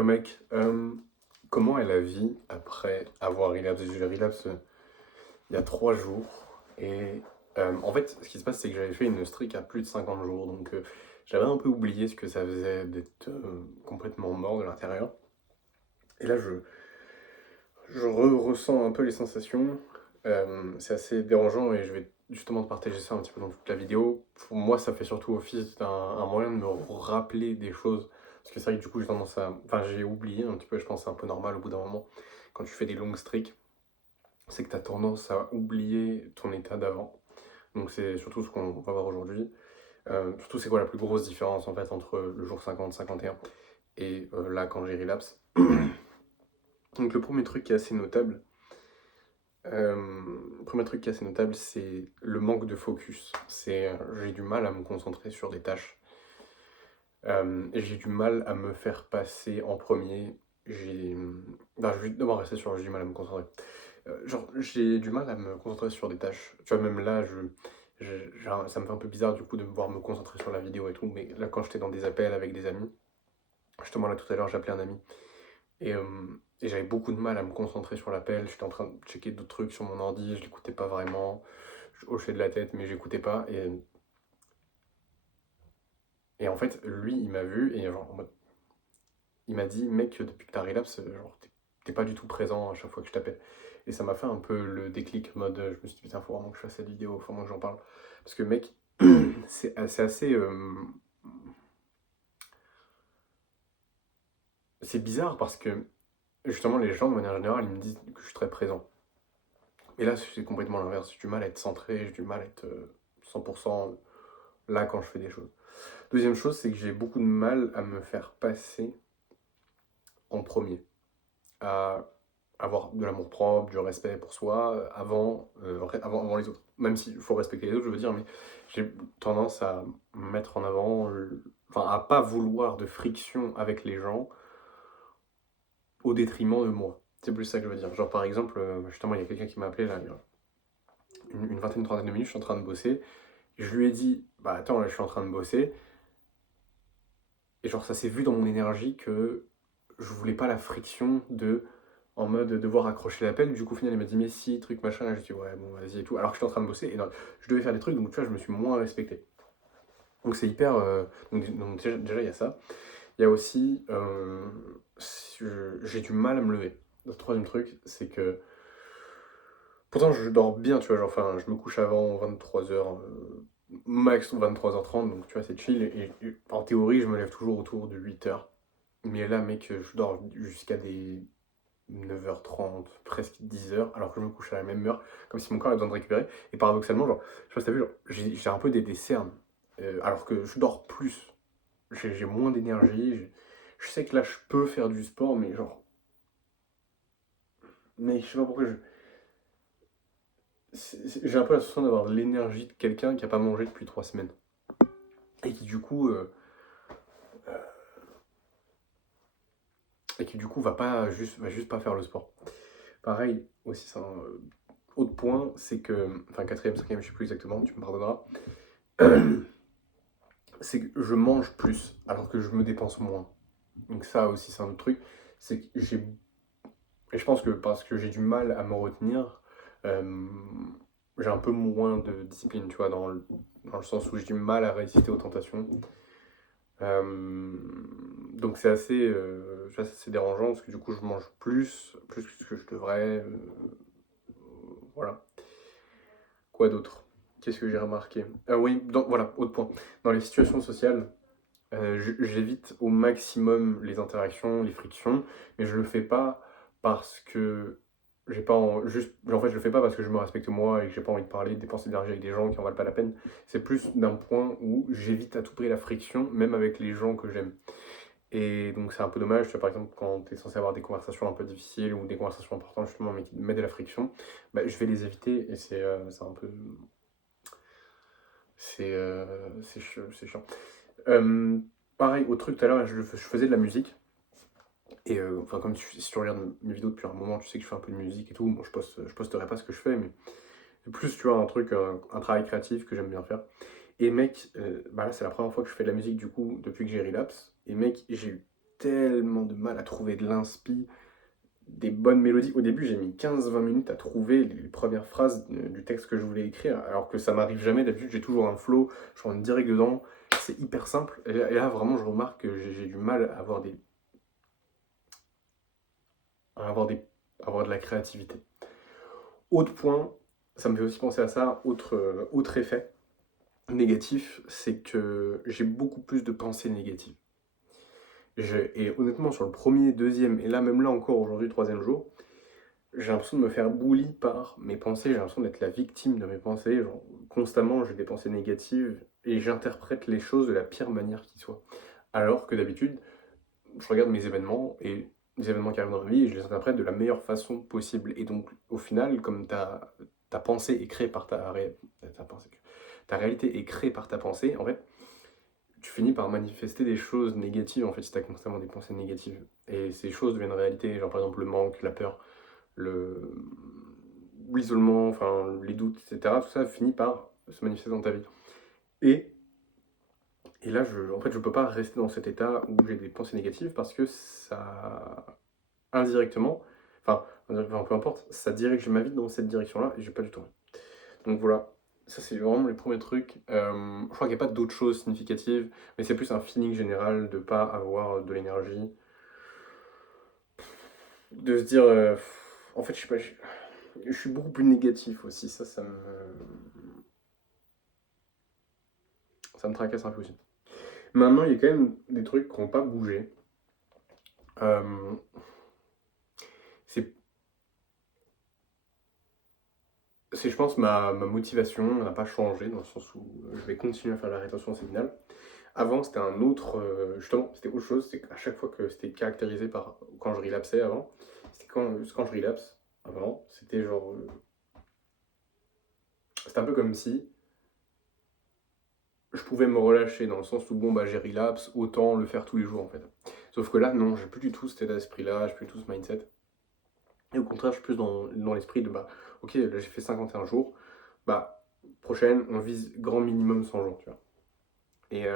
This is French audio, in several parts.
Yo mec, comment est la vie après avoir relapse? J'ai relapse il y a 3 jours. Et en fait, ce qui se passe, c'est que j'avais fait une streak à plus de 50 jours. Donc j'avais un peu oublié ce que ça faisait d'être complètement mort de l'intérieur. Et là, ressens un peu les sensations. C'est assez dérangeant et je vais justement te partager ça un petit peu dans toute la vidéo. Pour moi, ça fait surtout office d'un moyen de me rappeler des choses. Parce que c'est vrai que du coup, j'ai tendance à... Enfin, j'ai oublié un petit peu, je pense que c'est un peu normal au bout d'un moment. Quand tu fais des longues streaks, c'est que tu as tendance à oublier ton état d'avant. Donc c'est surtout ce qu'on va voir aujourd'hui. Surtout, c'est quoi la plus grosse différence en fait entre le jour 50, 51 et là quand j'ai relapse. Donc le premier truc qui est assez notable, premier truc qui est assez notable, c'est le manque de focus. J'ai du mal à me concentrer sur des tâches. Et j'ai du mal à me faire passer en premier. Non, je vais d'abord rester sur j'ai du mal à me concentrer. Genre, j'ai du mal à me concentrer sur des tâches. Tu vois, même là, ça me fait un peu bizarre du coup de me voir me concentrer sur la vidéo et tout. Mais là, quand j'étais dans des appels avec des amis, justement là tout à l'heure, j'appelais un ami. Et j'avais beaucoup de mal à me concentrer sur l'appel. J'étais en train de checker d'autres trucs sur mon ordi, je l'écoutais pas vraiment. Je hochais de la tête, mais j'écoutais pas. Et en fait, lui, il m'a vu et genre, il m'a dit, mec, depuis que t'as relapse, genre, t'es pas du tout présent à chaque fois que je t'appelle. Et ça m'a fait un peu le déclic, mode, je me suis dit, putain, faut vraiment que je fasse cette vidéo, faut vraiment que j'en parle. Parce que, mec, c'est assez. C'est bizarre parce que, justement, les gens, de manière générale, ils me disent que je suis très présent. Et là, c'est complètement l'inverse. J'ai du mal à être centré, j'ai du mal à être 100% là quand je fais des choses. Deuxième chose, c'est que j'ai beaucoup de mal à me faire passer en premier, à avoir de l'amour propre, du respect pour soi avant les autres. Même s'il faut respecter les autres, je veux dire, mais j'ai tendance à mettre en avant, enfin à pas vouloir de friction avec les gens au détriment de moi. C'est plus ça que je veux dire. Genre par exemple, justement, il y a quelqu'un qui m'a appelé là, il y a une vingtaine, une trentaine de minutes, je suis en train de bosser. Je lui ai dit, bah attends, là je suis en train de bosser. Et genre ça s'est vu dans mon énergie que je voulais pas la friction de en mode devoir accrocher l'appel. Du coup, au final, il m'a dit, mais si, truc machin. Et je dis, ouais, bon, vas-y et tout. Alors que j'étais en train de bosser et non, je devais faire des trucs, donc tu vois, je me suis moins respecté. Donc c'est hyper. Donc, déjà, il y a ça. Il y a aussi. J'ai du mal à me lever. Le troisième truc, c'est que. Pourtant, je dors bien, tu vois. Genre, enfin, je me couche avant 23h, max 23h30, donc tu vois, c'est chill. Et en théorie, je me lève toujours autour de 8h. Mais là, mec, je dors jusqu'à des 9h30, presque 10h, alors que je me couche à la même heure, comme si mon corps avait besoin de récupérer. Et paradoxalement, genre, je sais pas si t'as vu, genre, j'ai un peu des cernes, alors que je dors plus. J'ai moins d'énergie. Je sais que là, je peux faire du sport, mais genre. Mais je sais pas pourquoi j'ai un peu l'impression d'avoir l'énergie de quelqu'un qui a pas mangé depuis 3 semaines. Et qui, du coup. Et qui, du coup, va juste pas faire le sport. Pareil, aussi, c'est un autre point, c'est que. Enfin, quatrième, cinquième, je sais plus exactement, tu me pardonneras. C'est que je mange plus alors que je me dépense moins. Donc ça aussi c'est un autre truc, c'est que et je pense que parce que j'ai du mal à me retenir, euh, j'ai un peu moins de discipline, tu vois, dans le sens où j'ai du mal à résister aux tentations. Euh, donc c'est assez, tu vois, c'est assez dérangeant parce que du coup je mange plus que ce que je devrais. Voilà. Quoi d'autre? Qu'est-ce que j'ai remarqué? Ah oui, voilà, autre point. Dans les situations sociales, j'évite au maximum les interactions, les frictions, mais je le fais pas parce que j'ai pas juste en fait je le fais pas parce que je me respecte moi et que j'ai pas envie de parler, de dépenser d'énergie avec des gens qui en valent pas la peine. C'est plus d'un point où j'évite à tout prix la friction, même avec les gens que j'aime. Et donc c'est un peu dommage, tu vois, par exemple quand tu es censé avoir des conversations un peu difficiles ou des conversations importantes justement mais qui mettent de la friction, bah, je vais les éviter et c'est un peu c'est chiant. Euh, Pareil, au truc tout à l'heure, je faisais de la musique. Et enfin, comme si tu regardes mes vidéos depuis un moment, tu sais que je fais un peu de musique et tout. Bon, je posterai pas ce que je fais, mais c'est plus, tu vois, un truc, un travail créatif que j'aime bien faire. Et mec, bah là, c'est la première fois que je fais de la musique, du coup, depuis que j'ai relapse. Et mec, j'ai eu tellement de mal à trouver de l'inspi, des bonnes mélodies. Au début, j'ai mis 15-20 minutes à trouver les premières phrases du texte que je voulais écrire, alors que ça m'arrive jamais. D'habitude, j'ai toujours un flow, je rentre direct dedans. C'est hyper simple. Et là, vraiment, je remarque que j'ai du mal à avoir à avoir des, à avoir de la créativité. Autre point, ça me fait aussi penser à ça, autre effet négatif, c'est que j'ai beaucoup plus de pensées négatives. Et honnêtement, sur le premier, deuxième, et là, même là encore aujourd'hui, troisième jour, j'ai l'impression de me faire bully par mes pensées, j'ai l'impression d'être la victime de mes pensées. Genre, constamment, j'ai des pensées négatives et j'interprète les choses de la pire manière qui soit. Alors que d'habitude, je regarde mes événements et les événements qui arrivent dans ma vie et je les interprète de la meilleure façon possible. Et donc, au final, comme ta pensée est créée par ta réalité est créée par ta pensée, en fait, tu finis par manifester des choses négatives en fait si tu as constamment des pensées négatives. Et ces choses deviennent réalité, genre par exemple le manque, la peur, le l'isolement, enfin les doutes, etc. Tout ça finit par se manifester dans ta vie. Et, et là, en fait, je peux pas rester dans cet état où j'ai des pensées négatives parce que ça, indirectement, enfin, peu importe, ça dirige ma vie dans cette direction-là et j'ai pas du tout envie. Donc voilà, ça c'est vraiment les premiers trucs. Je crois qu'il n'y a pas d'autres choses significatives, mais c'est plus un feeling général de pas avoir de l'énergie, de se dire, en fait, je sais pas, je suis beaucoup plus négatif aussi, ça me tracasse un peu aussi. Maintenant, il y a quand même des trucs qui n'ont pas bougé. Euh, c'est, je pense, ma motivation n'a pas changé, dans le sens où je vais continuer à faire la rétention séminale. Avant, c'était un autre, justement, c'était autre chose, c'est qu'à chaque fois que c'était caractérisé par, quand je relapsais avant, c'était quand je relapse avant, c'était genre, c'était un peu comme si je pouvais me relâcher, dans le sens où, bon, bah, j'ai relapse, autant le faire tous les jours, en fait. Sauf que là, non, j'ai plus du tout cet état d'esprit-là, j'ai plus du tout ce mindset. Et au contraire, je suis plus dans l'esprit de, bah, ok, là, j'ai fait 51 jours, bah, prochaine, on vise grand minimum 100 jours, tu vois. Et,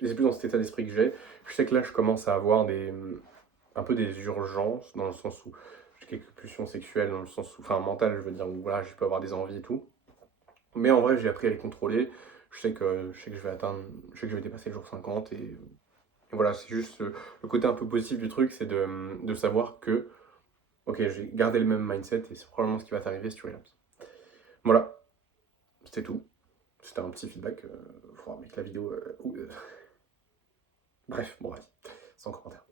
c'est plus dans cet état d'esprit que j'ai. Je sais que là, je commence à avoir un peu des urgences, dans le sens où j'ai quelques pulsions sexuelles, dans le sens où, enfin mentales, je veux dire, où voilà, je peux avoir des envies et tout. Mais en vrai, j'ai appris à les contrôler. Je sais que je vais atteindre, je sais que je vais dépasser le jour 50 et voilà, c'est juste le côté un peu positif du truc, c'est de savoir que, ok, j'ai gardé le même mindset et c'est probablement ce qui va t'arriver si tu relapses. Voilà, c'était tout. C'était un petit feedback. Faut mettre la vidéo. Bref, bon, vas-y, sans commentaire.